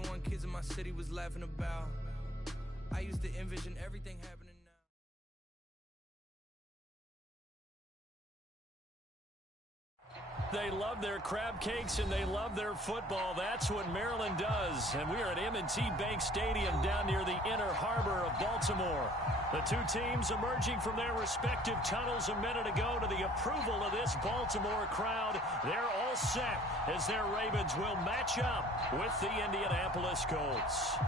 the one kids in my city was laughing about. I used to envision everything happening now. They love their crab cakes and they love their football. That's what Maryland does. And we are at M&T Bank Stadium down near the inner harbor of Baltimore. The two teams emerging from their respective tunnels a minute ago to the approval of this Baltimore crowd. They're all set as their Ravens will match up with the Indianapolis Colts.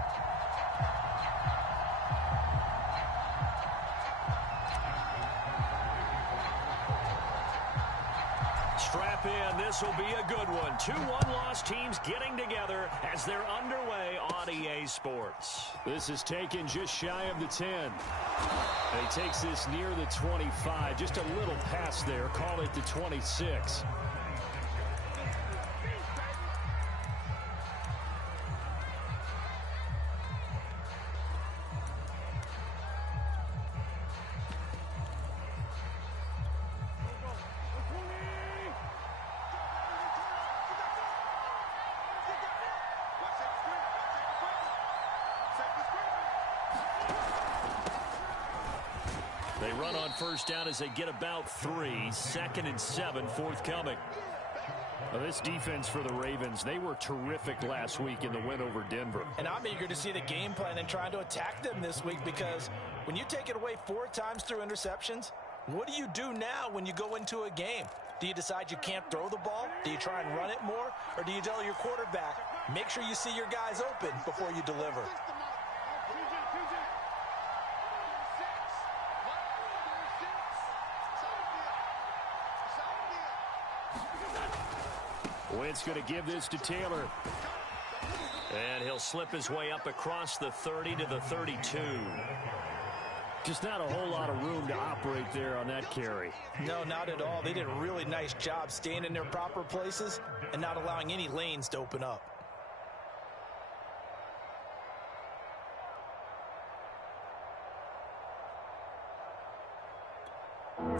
Strap in. This will be a good one. Two one-loss teams getting together as they're underway on EA Sports. This is taken just shy of the 10. And he takes this near the 25. Just a little pass there. Call it the 26. They run on first down as they get about 3. 2nd and 7 forthcoming. Well, this defense for the Ravens, they were terrific last week in the win over Denver. And I'm eager to see the game plan and trying to attack them this week, because when you take it away 4 times through interceptions, what do you do now when you go into a game? Do you decide you can't throw the ball? Do you try and run it more? Or do you tell your quarterback, make sure you see your guys open before you deliver? Wentz going to give this to Taylor. And he'll slip his way up across the 30 to the 32. Just not a whole lot of room to operate there on that carry. No, not at all. They did a really nice job staying in their proper places and not allowing any lanes to open up.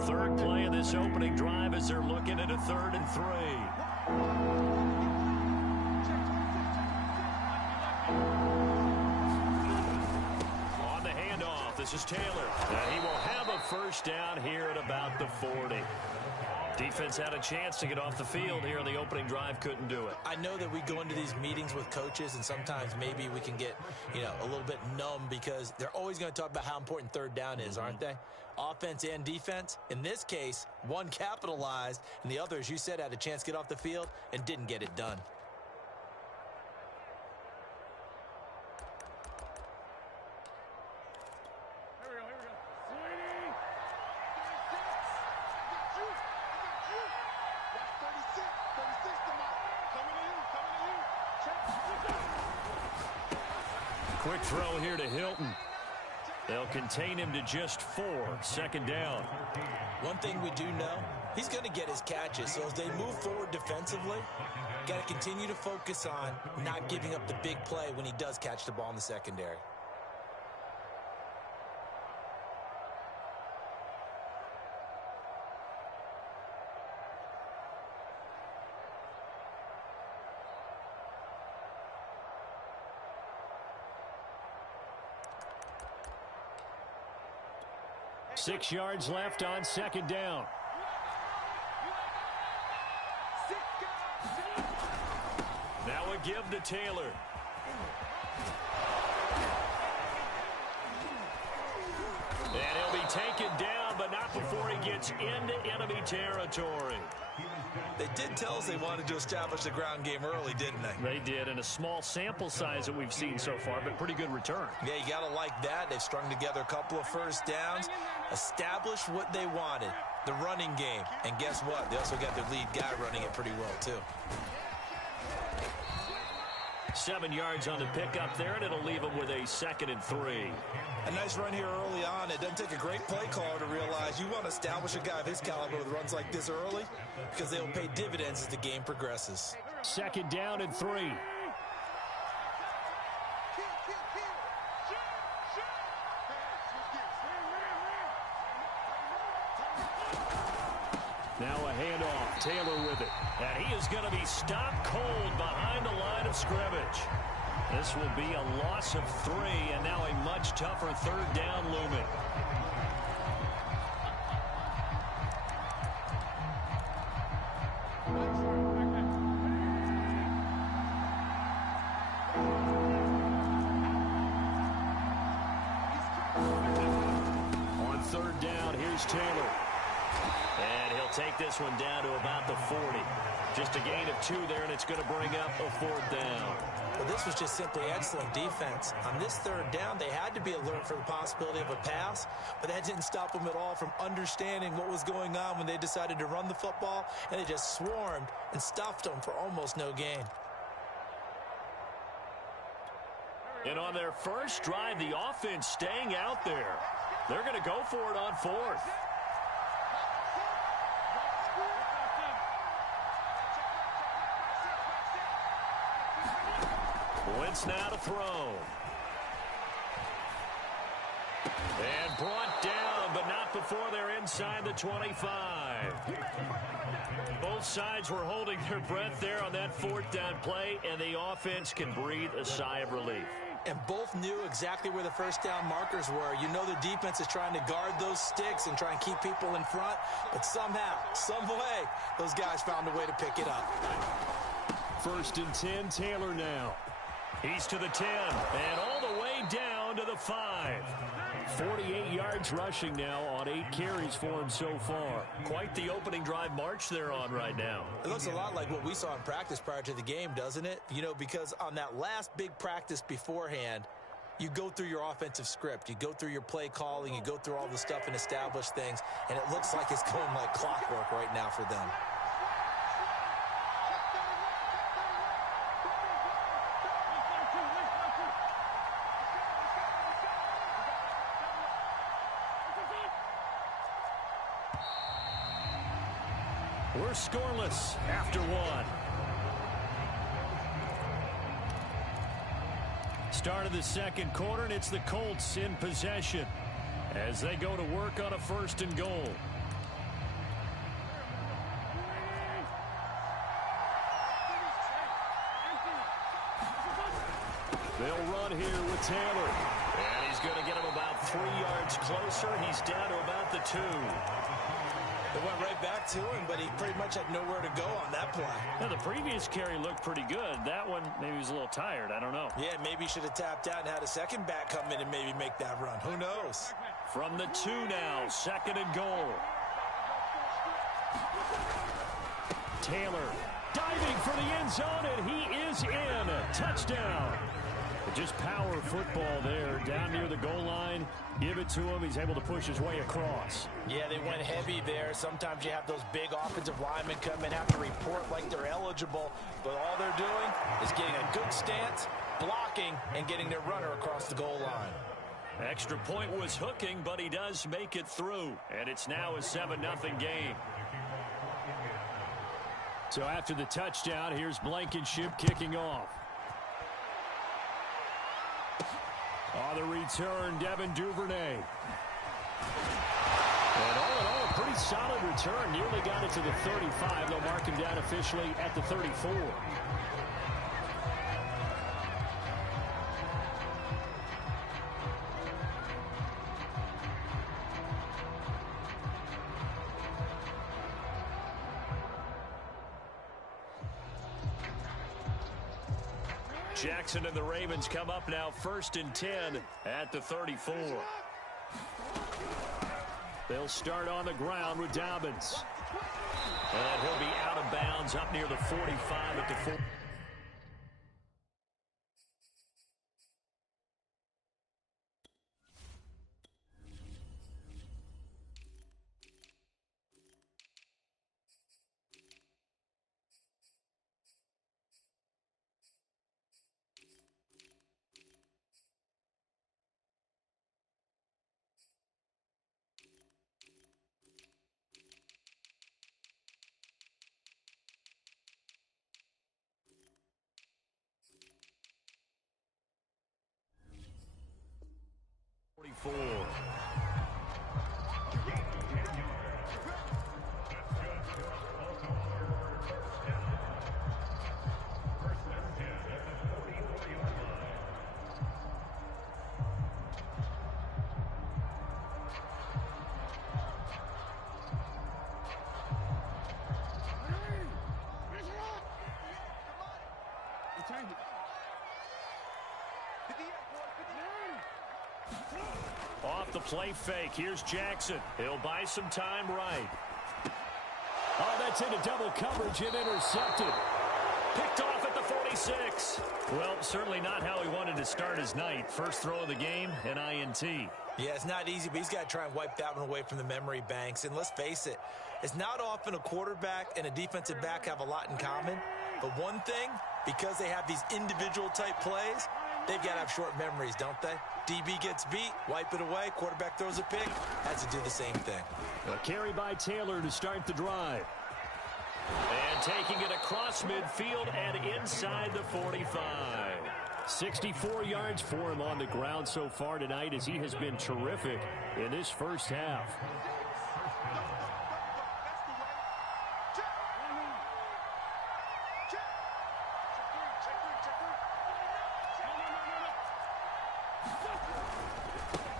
Third play of this opening drive as they're looking at a 3rd and 3. On the handoff, this is Taylor. And he will have a first down here at about the 40. Defense had a chance to get off the field here in the opening drive, couldn't do it. I know that we go into these meetings with coaches, and sometimes maybe we can get, a little bit numb, because they're always going to talk about how important third down is, aren't they? Offense and defense. In this case, one capitalized, and the other, as you said, had a chance to get off the field and didn't get it done. Quick throw here to Hilton. They'll contain him to just 4. 2nd down. One thing we do know, he's going to get his catches. So as they move forward defensively, got to continue to focus on not giving up the big play when he does catch the ball in the secondary. Six yards left on 2nd down. Now a give to Taylor. And he'll be taken down, but not before he gets into enemy territory. They did tell us they wanted to establish the ground game early, didn't they? They did, in a small sample size that we've seen so far, but pretty good return. Yeah, you got to like that. They've strung together a couple of first downs, established what they wanted, the running game. And guess what? They also got their lead guy running it pretty well, too. 7 yards on the pickup there, and it'll leave them with a 2nd and 3. A nice run here early on. It doesn't take a great play caller to realize you want to establish a guy of his caliber with runs like this early, because they'll pay dividends as the game progresses. 2nd down and 3. Now a handoff. Taylor with it. And he is going to be stopped cold behind the line of scrimmage. This will be a loss of 3, and now a much tougher third down looming. On third down, here's Taylor. And he'll take this one down to about the 40. Just a gain of 2 there, and it's going to bring up a 4th down. Well, this was just simply excellent defense. On this third down, they had to be alert for the possibility of a pass, but that didn't stop them at all from understanding what was going on when they decided to run the football, and they just swarmed and stuffed them for almost no gain. And on their first drive, the offense staying out there. They're going to go for it on 4th. Wentz now to throw. And brought down, but not before they're inside the 25. Both sides were holding their breath there on that 4th down play, and the offense can breathe a sigh of relief. And both knew exactly where the first down markers were. You know the defense is trying to guard those sticks and try and keep people in front, but somehow, some way, those guys found a way to pick it up. 1st and 10, Taylor now. He's to the 10, and all the way down to the 5. 48 yards rushing now on 8 carries for him so far. Quite the opening drive march they're on right now. It looks a lot like what we saw in practice prior to the game, doesn't it? You know, because on that last big practice beforehand, you go through your offensive script. You go through your play calling. You go through all the stuff and establish things, and it looks like it's going like clockwork right now for them. We're scoreless after 1. Start of the second quarter, and it's the Colts in possession as they go to work on a 1st and goal. They'll run here with Taylor. And he's going to get him about 3 yards closer. He's down to about the 2. It went right back to him, but he pretty much had nowhere to go on that play. Now, the previous carry looked pretty good. That one, maybe he was a little tired. I don't know. Yeah, maybe he should have tapped out and had a second back come in and maybe make that run. Who knows? From the 2 now, 2nd and goal. Taylor diving for the end zone, and he is in. Touchdown. Just power football there down near the goal line. Give it to him. He's able to push his way across. Yeah, they went heavy there. Sometimes you have those big offensive linemen come in, have to report like they're eligible, but all they're doing is getting a good stance, blocking, and getting their runner across the goal line. Extra point was hooking, but he does make it through, and it's now a 7-0 game. So after the touchdown, here's Blankenship kicking off. On the return, Devin Duvernay. And all in all, a pretty solid return. Nearly got it to the 35. They'll mark him down officially at the 34. Jackson and the Ravens come up now 1st and 10 at the 34. They'll start on the ground with Dobbins. And he'll be out of bounds up near the 45 at the 4. Off the play fake. Here's Jackson. He'll buy some time right. Oh, that's into double coverage and intercepted. Picked off at the 46. Well, certainly not how he wanted to start his night. First throw of the game, an INT. Yeah, it's not easy, but he's got to try and wipe that one away from the memory banks. And let's face it, it's not often a quarterback and a defensive back have a lot in common. But one thing, because they have these individual type plays, they've got to have short memories, don't they? DB gets beat, wipe it away, quarterback throws a pick, has to do the same thing. A carry by Taylor to start the drive. And taking it across midfield and inside the 45. 64 yards for him on the ground so far tonight as he has been terrific in this first half.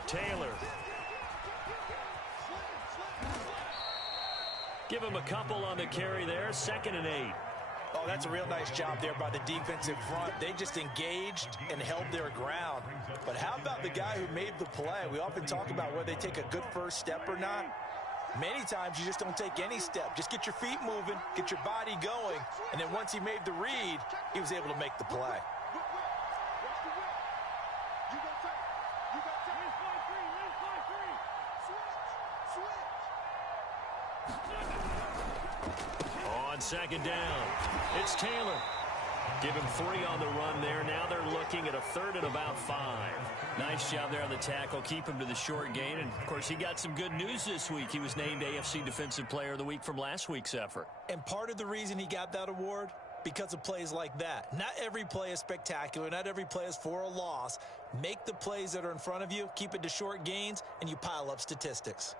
Taylor. Give him a couple on the carry there. 2nd and 8. Oh, that's a real nice job there by the defensive front. They just engaged and held their ground. But how about the guy who made the play? We often talk about whether they take a good first step or not. Many times you just don't take any step. Just get your feet moving, get your body going, and then once he made the read, he was able to make the play. On 2nd down, it's Taylor. Give him 3 on the run there. Now they're looking at a 3rd and about 5. Nice job there on the tackle. Keep him to the short gain. And, of course, he got some good news this week. He was named AFC Defensive Player of the Week from last week's effort. And part of the reason he got that award, because of plays like that. Not every play is spectacular. Not every play is for a loss. Make the plays that are in front of you, keep it to short gains, and you pile up statistics.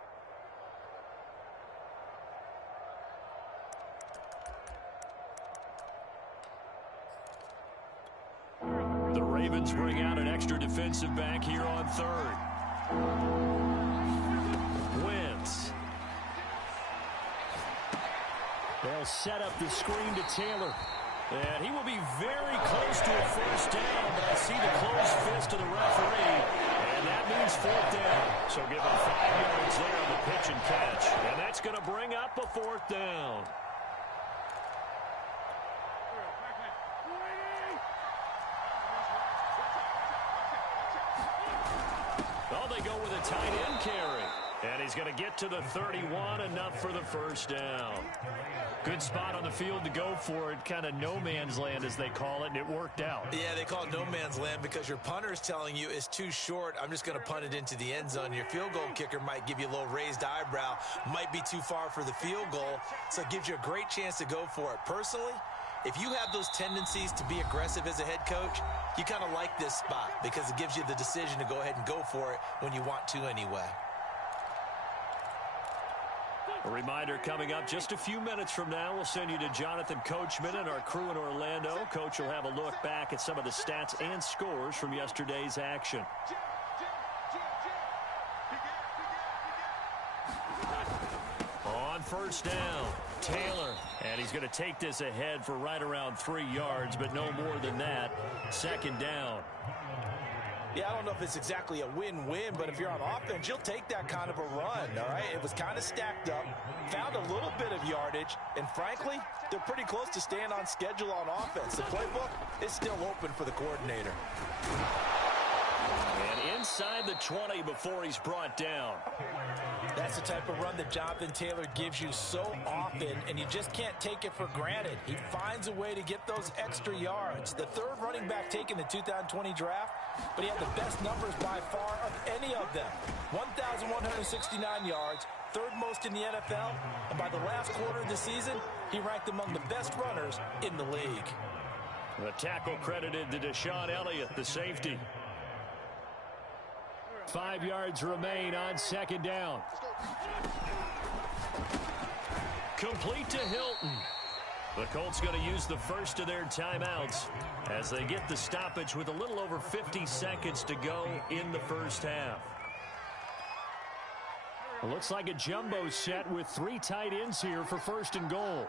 The Ravens bring out an extra defensive back here on 3rd. Wentz. They'll set up the screen to Taylor. And he will be very close to a first down, but I see the closed fist of the referee. And that means 4th down. So give him 5 yards there on the pitch and catch. And that's going to bring up a 4th down. Well, they go with a tight end carry. And he's going to get to the 31, enough for the first down. Good spot on the field to go for it. Kind of no man's land, as they call it, and it worked out. Yeah, they call it no man's land because your punter is telling you it's too short. I'm just going to punt it into the end zone. Your field goal kicker might give you a little raised eyebrow. Might be too far for the field goal, so it gives you a great chance to go for it. Personally, if you have those tendencies to be aggressive as a head coach, you kind of like this spot because it gives you the decision to go ahead and go for it when you want to anyway. A reminder coming up just a few minutes from now, we'll send you to Jonathan Coachman and our crew in Orlando. Coach will have a look back at some of the stats and scores from yesterday's action. On first down, Taylor. And he's going to take this ahead for right around 3 yards, but no more than that. 2nd down. Yeah, I don't know if it's exactly a win-win, but if you're on offense, you'll take that kind of a run, all right? It was kind of stacked up, found a little bit of yardage, and frankly, they're pretty close to staying on schedule on offense. The playbook is still open for the coordinator. And inside the 20 before he's brought down. That's the type of run that Jonathan Taylor gives you so often, and you just can't take it for granted. He finds a way to get those extra yards. The 3rd running back taken in the 2020 draft, but he had the best numbers by far of any of them. 1,169 yards, 3rd most in the NFL, and by the last quarter of the season, he ranked among the best runners in the league. The tackle credited to Deshaun Elliott, the safety. 5 yards remain on 2nd down. Complete to Hilton. The Colts going to use the first of their timeouts as they get the stoppage with a little over 50 seconds to go in the first half. It looks like a jumbo set with 3 tight ends here for 1st and goal.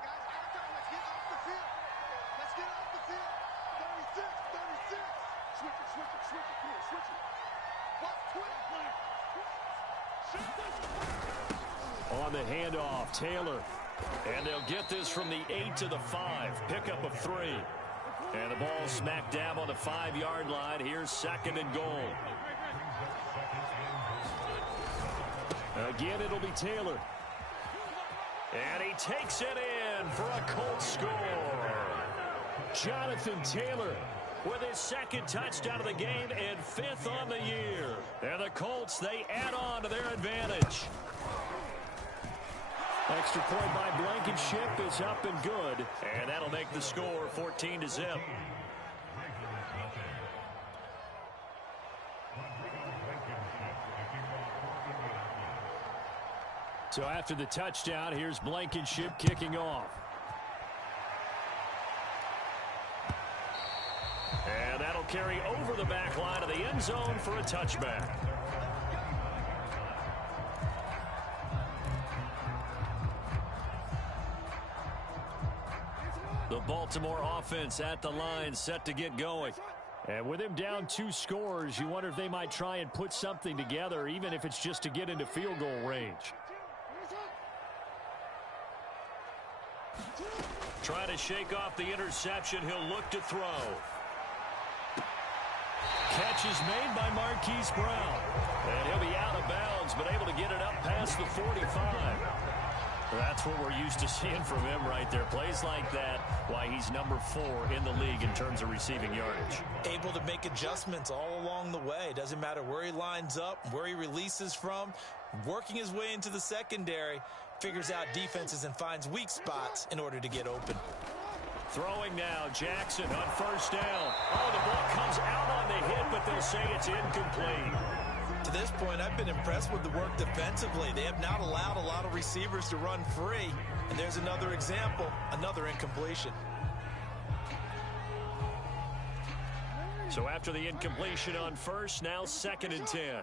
On the handoff, Taylor. And they'll get this from the 8 to the 5. Pickup of 3. And the ball smacked dab on the 5-yard line. Here's 2nd and goal. Again, it'll be Taylor. And he takes it in for a Colts score. Jonathan Taylor with his 2nd touchdown of the game and 5th on the year. And the Colts, they add on to their advantage. Extra point by Blankenship is up and good. And that'll make the score 14-0. So after the touchdown, here's Blankenship kicking off. And that'll carry over the back line of the end zone for a touchback. The Baltimore offense at the line set to get going. And with him down 2 scores, you wonder if they might try and put something together, even if it's just to get into field goal range. Trying to shake off the interception. He'll look to throw. Catch is made by Marquise Brown. And he'll be out of bounds, but able to get it up past the 45. That's what we're used to seeing from him right there. Plays like that, why he's number 4 in the league in terms of receiving yardage. Able to make adjustments all along the way. Doesn't matter where he lines up, where he releases from. Working his way into the secondary. Figures out defenses and finds weak spots in order to get open. Throwing now, Jackson on 1st down. Oh, the ball comes out on the hit, but they'll say it's incomplete. To this point, I've been impressed with the work defensively. They have not allowed a lot of receivers to run free. And there's another example, another incompletion. So after the incompletion on 1st, now 2nd and 10. Here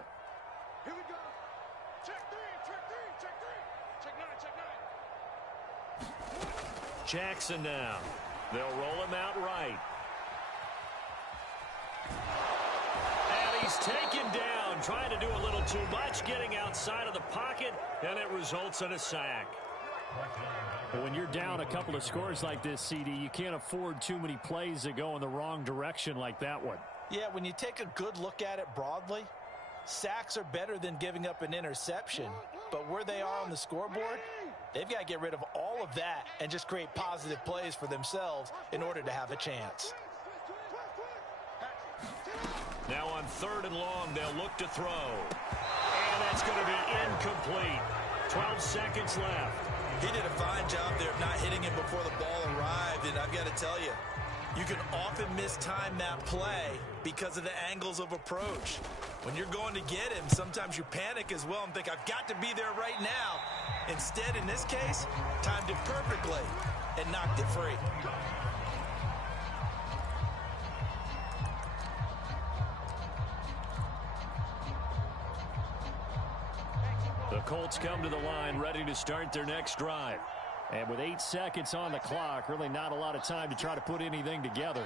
we go. Check 3, check 3, check 3. Check 9, check 9. Jackson now. They'll roll him out right. And he's taken down, trying to do a little too much, getting outside of the pocket, and it results in a sack. But when you're down a couple of scores like this, CD, you can't afford too many plays that go in the wrong direction like that one. Yeah, when you take a good look at it broadly, sacks are better than giving up an interception. But where they are on the scoreboard, they've got to get rid of all of that and just create positive plays for themselves in order to have a chance. Now on 3rd and long, they'll look to throw. And that's going to be incomplete. 12 seconds left. He did a fine job there of not hitting him before the ball arrived, and I've got to tell you, you can often mistime that play because of the angles of approach. When you're going to get him, sometimes you panic as well and think, I've got to be there right now. Instead, in this case, timed it perfectly and knocked it free. The Colts come to the line, ready to start their next drive. And with 8 seconds on the clock, really not a lot of time to try to put anything together.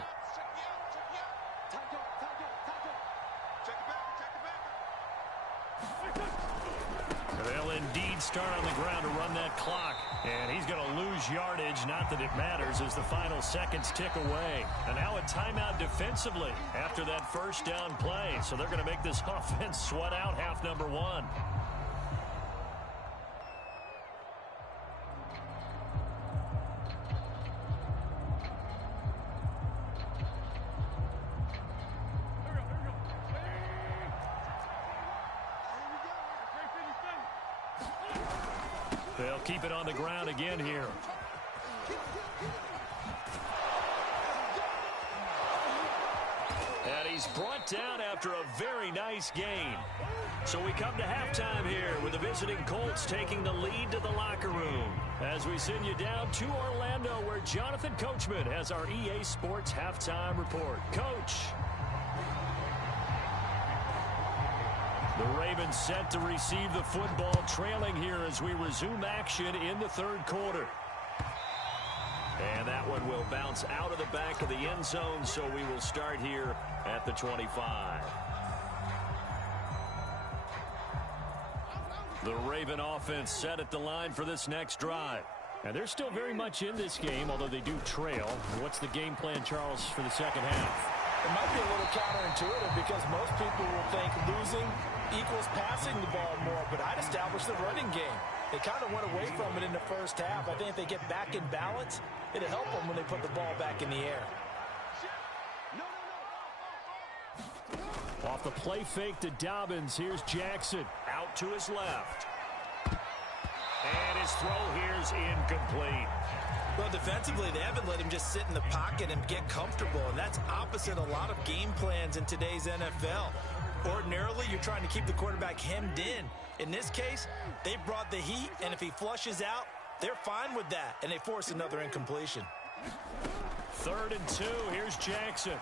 They'll indeed start on the ground to run that clock. And he's going to lose yardage, not that it matters, as the final seconds tick away. And now a timeout defensively after that 1st down play. So they're going to make this offense sweat out half number 1. They'll keep it on the ground again here. And he's brought down after a very nice gain. So we come to halftime here with the visiting Colts taking the lead to the locker room. As we send you down to Orlando, where Jonathan Coachman has our EA Sports halftime report. Coach. The Ravens set to receive the football, trailing here as we resume action in the 3rd quarter. And that one will bounce out of the back of the end zone, so we will start here at the 25. The Raven offense set at the line for this next drive. And they're still very much in this game, although they do trail. What's the game plan, Charles, for the second half? It might be a little counterintuitive because most people will think losing equals passing the ball more, but I'd establish the running game. They kind of went away from it in the first half. I think if they get back in balance, it'll help them when they put the ball back in the air. Off the play fake to Dobbins, here's Jackson. Out to his left. And his throw here's incomplete. Well, defensively, they haven't let him just sit in the pocket and get comfortable, and that's opposite a lot of game plans in today's NFL. Ordinarily, you're trying to keep the quarterback hemmed in. In this case, they brought the heat, and if he flushes out, they're fine with that, and they force another incompletion. 3rd and 2, here's Jackson.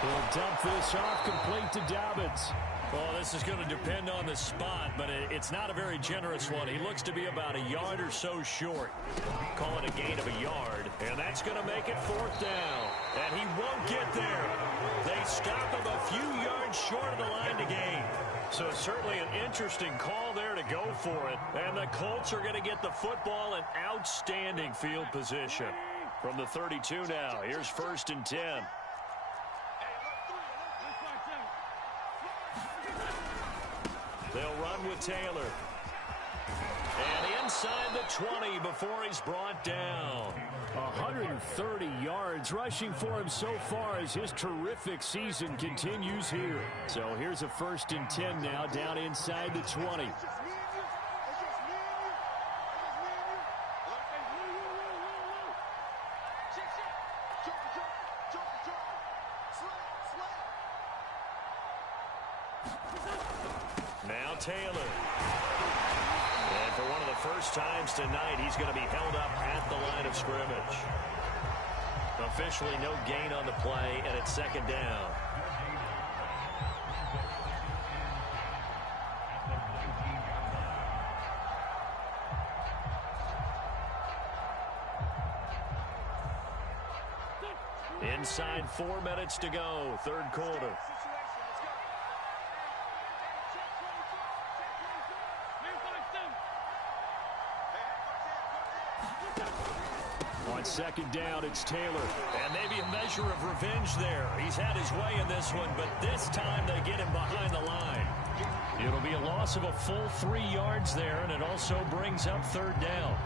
He'll dump this off complete to Dobbins. Well, this is going to depend on the spot, but it's not a very generous one. He looks to be about a yard or so short. Call it a gain of a yard, and that's going to make it 4th down. And he won't get there. They stop him a few yards short of the line to gain. So certainly an interesting call there to go for it. And the Colts are going to get the football in outstanding field position. From the 32 now, here's 1st and 10. They'll run with Taylor. And inside the 20 before he's brought down. 130 yards rushing for him so far as his terrific season continues here. So here's a 1st and 10 now down inside the 20. Now Taylor. And for one of the first times tonight, he's going to be held up at the line of scrimmage. Officially no gain on the play, and it's 2nd down. Inside 4 minutes to go, 3rd quarter. On 2nd down, it's Taylor. And maybe a measure of revenge there. He's had his way in this one, but this time they get him behind the line. It'll be a loss of a full 3 yards there, and it also brings up 3rd down.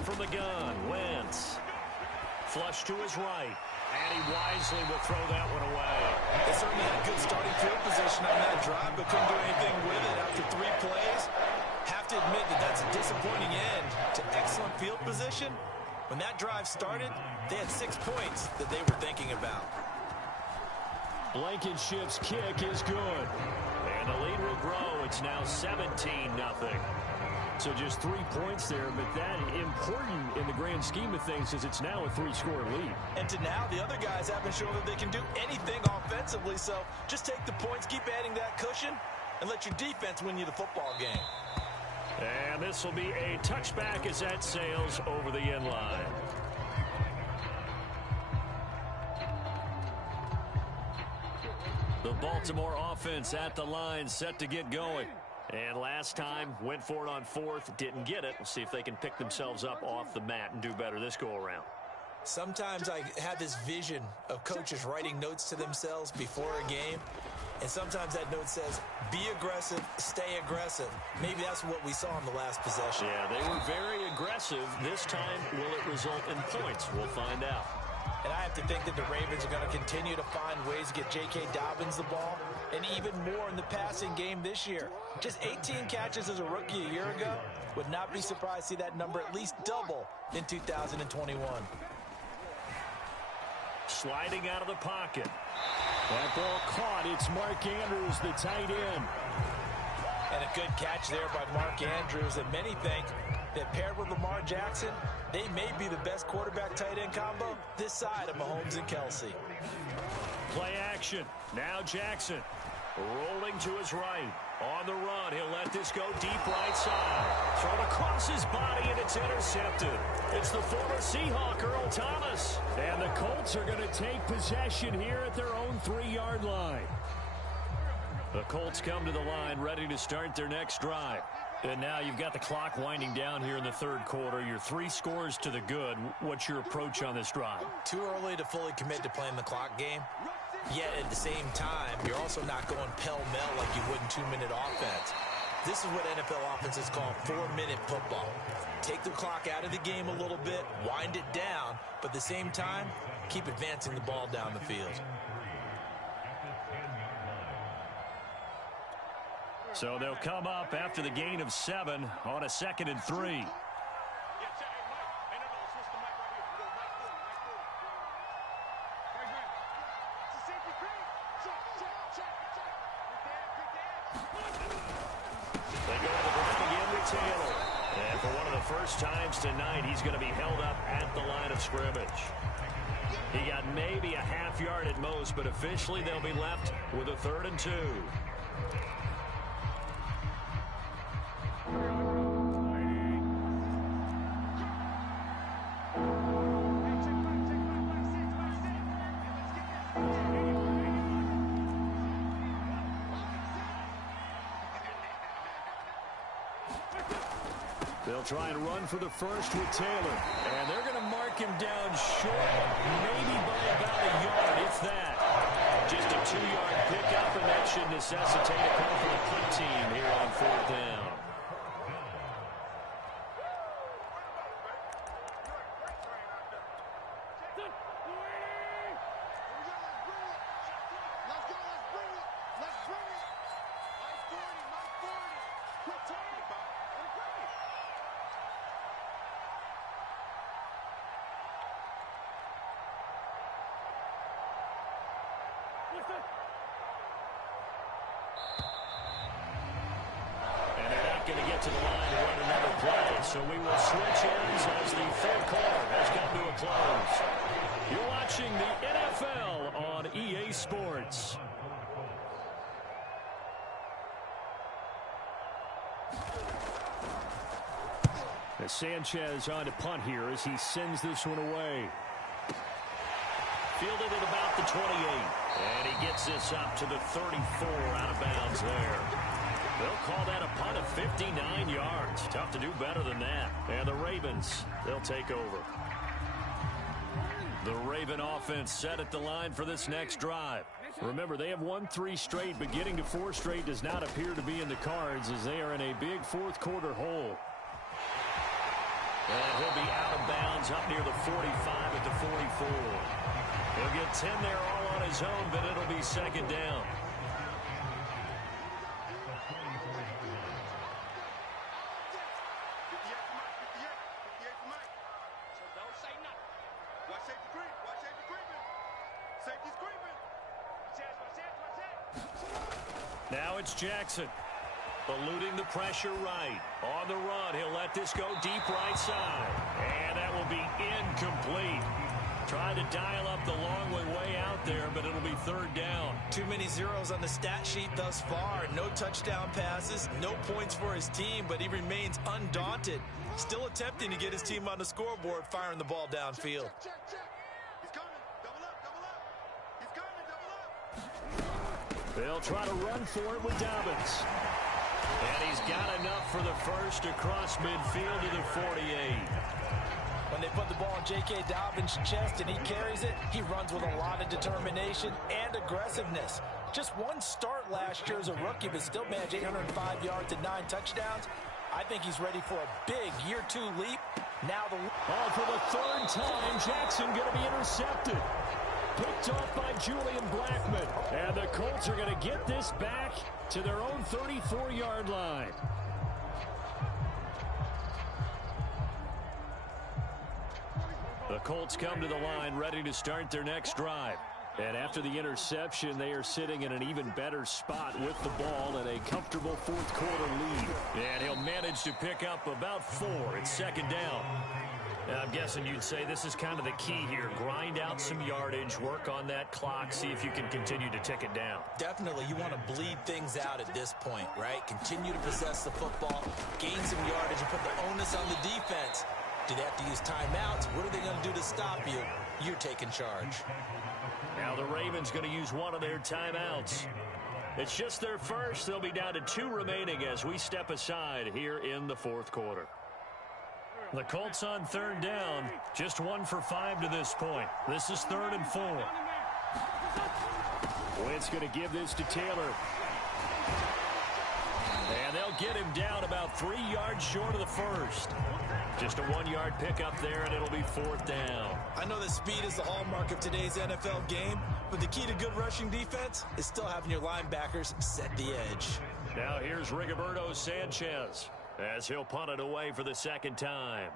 From the gun, Wentz. Flush to his right. And he wisely will throw that one away. They certainly had good starting field position on that drive, but couldn't do anything with it after 3 plays. Have to admit that that's a disappointing end to excellent field position. When that drive started, they had 6 points that they were thinking about. Blankenship's kick is good. And the lead will grow. It's now 17-0. So just 3 points there, but that important in the grand scheme of things is it's now a 3-score lead. And to now, the other guys haven't shown that they can do anything offensively, so just take the points, keep adding that cushion, and let your defense win you the football game. And this will be a touchback as that sails over the end line. The Baltimore offense at the line, set to get going. And last time, went for it on 4th, didn't get it. We'll see if they can pick themselves up off the mat and do better this go-around. Sometimes I have this vision of coaches writing notes to themselves before a game, and sometimes that note says, be aggressive, stay aggressive. Maybe that's what we saw in the last possession. Yeah, they were very aggressive. This time, will it result in points? We'll find out. And I have to think that the Ravens are going to continue to find ways to get J.K. Dobbins the ball, and even more in the passing game this year. Just 18 catches as a rookie a year ago. Would not be surprised to see that number at least double in 2021. Sliding out of the pocket. That ball caught. It's Mark Andrews, the tight end. And a good catch there by Mark Andrews. And many think that paired with Lamar Jackson, they may be the best quarterback-tight end combo this side of Mahomes and Kelsey. Play action. Now Jackson rolling to his right. On the run, he'll let this go deep right side. Thrown across his body, and it's intercepted. It's the former Seahawk, Earl Thomas. And the Colts are going to take possession here at their own 3-yard line. The Colts come to the line, ready to start their next drive. And now you've got the clock winding down here in the third quarter. You're 3 scores to the good. What's your approach on this drive? Too early to fully commit to playing the clock game. Yet at the same time, you're also not going pell-mell like you would in 2-minute offense. This is what NFL offenses call 4-minute football. Take the clock out of the game a little bit, wind it down, but at the same time, keep advancing the ball down the field. So they'll come up after the gain of 7 on a 2nd and 3. And for one of the first times tonight, he's going to be held up at the line of scrimmage. He got maybe a half yard at most, but officially they'll be left with a 3rd and 2. They'll try and run for the first with Taylor. And they're going to mark him down short, maybe by about a yard, if that. Just a 2-yard pickup, and that should necessitate a call for the punt team here on 4th down. And they're not going to get to the line to run another play, so we will switch ends as the third quarter has come to a close. You're watching the NFL on EA Sports. As Sanchez on to punt here as he sends this one away. Fielded at about the 28. And he gets this up to the 34 out of bounds there. They'll call that a punt of 59 yards. Tough to do better than that. And the Ravens, they'll take over. The Raven offense set at the line for this next drive. Remember, they have won 3 straight, but getting to 4 straight does not appear to be in the cards as they are in a big fourth quarter hole. And he'll be out of bounds up near the 45 at the 44. He'll get 10 there all on his own, but it'll be 2nd down. Now it's Jackson. Eluding the pressure right. On the run, he'll let this go deep right side. And that will be incomplete. Trying to dial up the long way out there, but it'll be 3rd down. Too many zeros on the stat sheet thus far. No touchdown passes, no points for his team, but he remains undaunted. Still attempting to get his team on the scoreboard, firing the ball downfield. Check. He's coming. Double up. He's coming. Double up. They'll try to run for it with Dobbins. And he's got enough for the first across midfield to the 48. When they put the ball in J.K. Dobbins' chest and he carries it, he runs with a lot of determination and aggressiveness. Just one start last year as a rookie, but still managed 805 yards and 9 touchdowns. I think he's ready for a big year 2 leap. Now for the 3rd time, Jackson going to be intercepted. Picked off by Julian Blackmon. And the Colts are going to get this back to their own 34-yard line. The Colts come to the line ready to start their next drive. And after the interception, they are sitting in an even better spot with the ball and a comfortable fourth quarter lead. And he'll manage to pick up about 4. It's second down. I'm guessing you'd say this is kind of the key here. Grind out some yardage, work on that clock, see if you can continue to tick it down. Definitely, you want to bleed things out at this point, right? Continue to possess the football, gain some yardage, and put the onus on the defense. Do they have to use timeouts? What are they going to do to stop you? You're taking charge. Now the Ravens going to use one of their timeouts. It's just their first. They'll be down to 2 remaining as we step aside here in the fourth quarter. The Colts on third down, just 1 for 5 to this point. This is 3rd and 4. Wentz going to give this to Taylor. And they'll get him down about 3 yards short of the first. Just a 1-yard pickup there, and it'll be 4th down. I know that speed is the hallmark of today's NFL game, but the key to good rushing defense is still having your linebackers set the edge. Now here's Rigoberto Sanchez as he'll punt it away for the second time.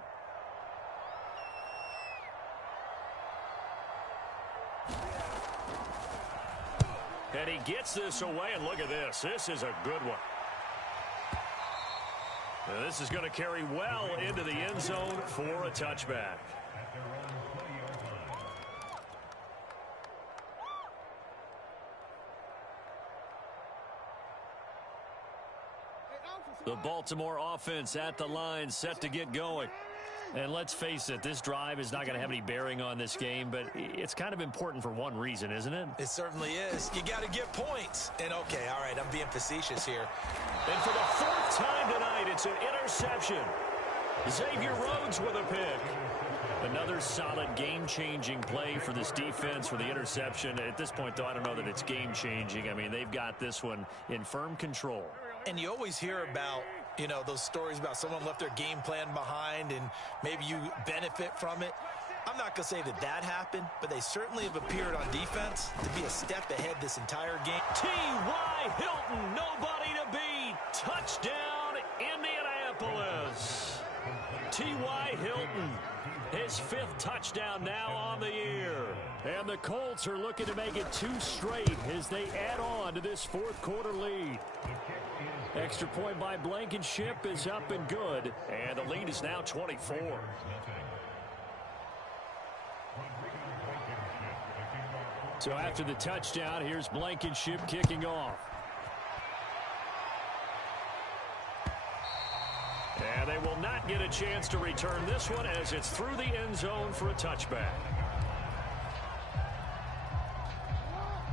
And he gets this away, and look at this. This is a good one. Now this is going to carry well into the end zone for a touchback. The Baltimore offense at the line, set to get going. And let's face it, this drive is not going to have any bearing on this game, but it's kind of important for one reason, isn't it? It certainly is. You got to get points. And okay, all right, I'm being facetious here. And for the 4th time tonight, it's an interception. Xavier Rhodes with a pick. Another solid game-changing play for this defense for the interception. At this point, though, I don't know that it's game-changing. I mean, they've got this one in firm control. And you always hear about, you know, those stories about someone left their game plan behind and maybe you benefit from it. I'm not going to say that that happened, but they certainly have appeared on defense to be a step ahead this entire game. T.Y. Hilton, nobody to beat. Touchdown, Indianapolis. T.Y. Hilton, his 5th touchdown now on the year. And the Colts are looking to make it 2 straight as they add on to this fourth quarter lead. Extra point by Blankenship is up and good, and the lead is now 24. So after the touchdown, here's Blankenship kicking off. And they will not get a chance to return this one as it's through the end zone for a touchback.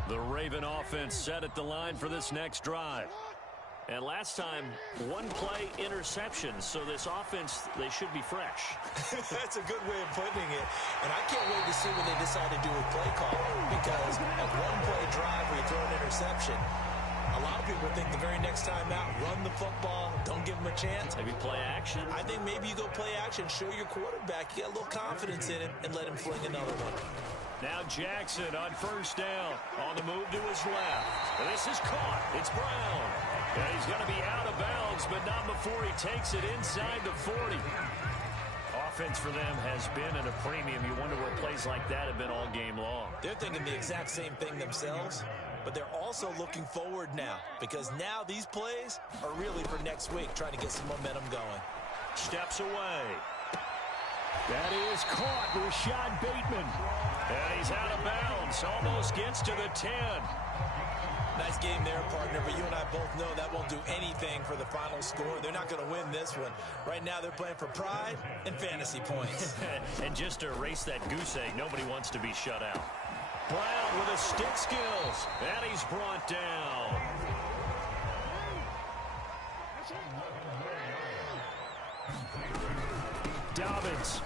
The Raven offense set at the line for this next drive. And last time, 1-play interception. So this offense, they should be fresh. That's a good way of putting it. And I can't wait to see what they decide to do with play calling. Because a 1-play drive where you throw an interception, a lot of people think the very next time out, run the football, don't give them a chance. Maybe play action? I think maybe you go play action, show your quarterback you got a little confidence in him, and let him fling another one. Now Jackson on first down, on the move to his left. And this is caught. It's Brown. And he's going to be out of bounds, but not before he takes it inside the 40. Offense for them has been at a premium. You wonder where plays like that have been all game long. They're thinking the exact same thing themselves, but they're also looking forward now because now these plays are really for next week, trying to get some momentum going. Steps away. That is caught, Rashad Bateman. And he's out of bounds, almost gets to the 10. Nice game there, partner, but you and I both know that won't do anything for the final score. They're not going to win this one. Right now they're playing for pride and fantasy points. And just to erase that goose egg, nobody wants to be shut out. Brown with his stick skills, and he's brought down. Dobbins,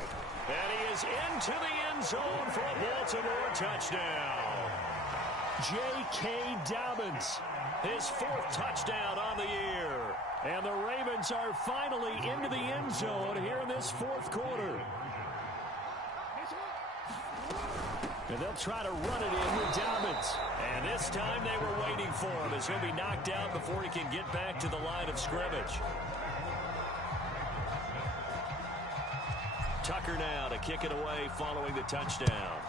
and he is into the end zone for a Baltimore touchdown. J.K. Dobbins, his 4th touchdown on the year. And the Ravens are finally into the end zone here in this fourth quarter. And they'll try to run it in with Dobbins. And this time they were waiting for him as he'll be knocked out before he can get back to the line of scrimmage. Tucker now to kick it away following the touchdown.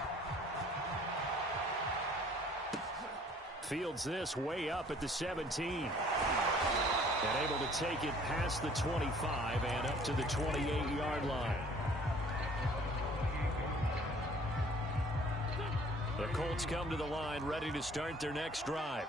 Fields this way up at the 17. And able to take it past the 25 and up to the 28-yard line. The Colts come to the line ready to start their next drive.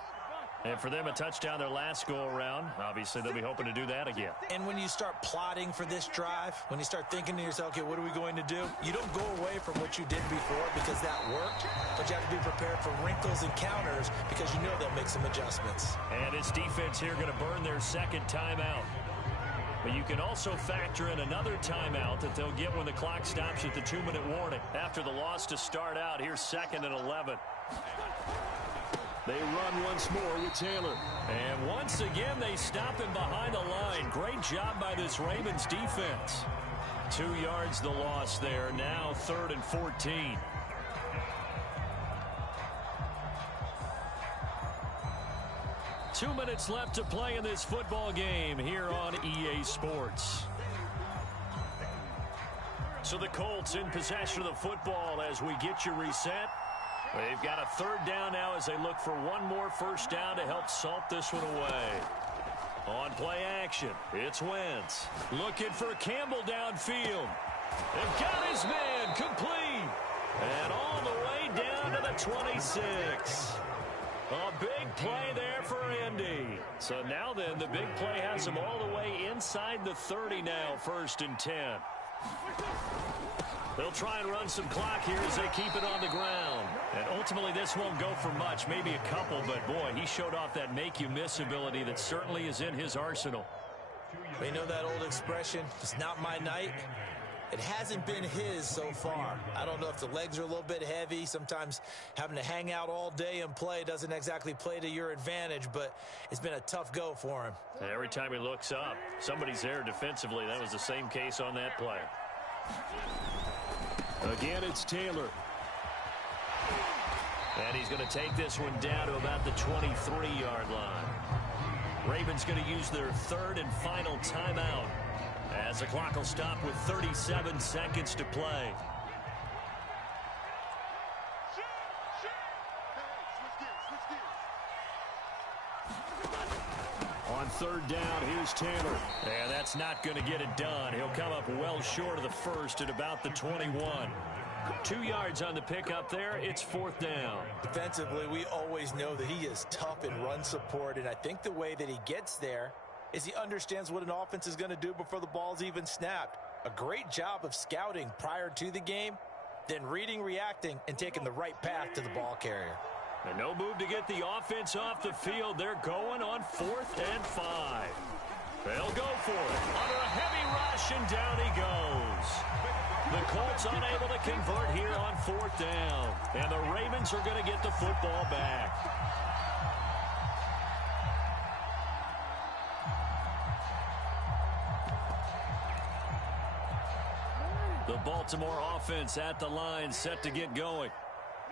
And for them, a touchdown their last go-around. Obviously, they'll be hoping to do that again. And when you start plotting for this drive, when you start thinking to yourself, okay, what are we going to do? You don't go away from what you did before because that worked, but you have to be prepared for wrinkles and counters because you know they'll make some adjustments. And this defense here going to burn their second timeout. But you can also factor in another timeout that they'll get when the clock stops at the 2-minute warning. After the loss to start out, here's 2nd and 11. They run once more with Taylor. And once again, they stop him behind the line. Great job by this Ravens defense. 2 yards the loss there. Now 3rd and 14. Two minutes left to play in this football game here on EA Sports. So the Colts in possession of the football as we get you reset. They've got a 3rd down now as they look for one more first down to help salt this one away. On play action, it's Wentz. Looking for Campbell downfield. They've got his man complete. And all the way down to the 26. A big play there for Indy. So now then, the big play has them all the way inside the 30 now, 1st and 10. They'll try and run some clock here as they keep it on the ground. And ultimately, this won't go for much, maybe a couple, but boy, he showed off that make-you-miss ability that certainly is in his arsenal. We know that old expression, it's not my night. It hasn't been his so far. I don't know if the legs are a little bit heavy. Sometimes having to hang out all day and play doesn't exactly play to your advantage, but it's been a tough go for him. And every time he looks up, somebody's there defensively. That was the same case on that play. Again, it's Taylor. And he's going to take this one down to about the 23-yard line. Ravens going to use their 3rd and final timeout as the clock will stop with 37 seconds to play. On 3rd down, here's Taylor. And that's not going to get it done. He'll come up well short of the 1st at about the 21. 2 yards on the pickup there. It's 4th down. Defensively, we always know that he is tough in run support, and I think the way that he gets there is he understands what an offense is going to do before the ball's even snapped. A great job of scouting prior to the game, then reading, reacting, and taking the right path to the ball carrier. And no move to get the offense off the field. They're going on 4th and 5. They'll go for it. Under a heavy rush, and down he goes. The Colts unable to convert here on 4th down. And the Ravens are going to get the football back. The Baltimore offense at the line, set to get going.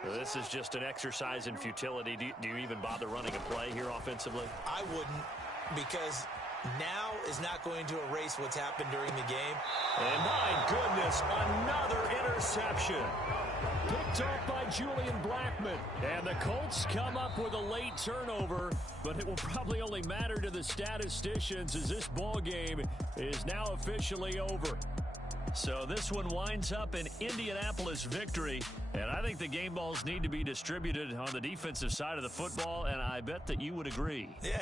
This is just an exercise in futility. Do you even bother running a play here offensively? I wouldn't, because now is not going to erase what's happened during the game. And my goodness, another interception. Picked off by Julian Blackmon. And the Colts come up with a late turnover, but it will probably only matter to the statisticians as this ball game is now officially over. So this one winds up an Indianapolis victory, and I think the game balls need to be distributed on the defensive side of the football, and I bet that you would agree. Yeah.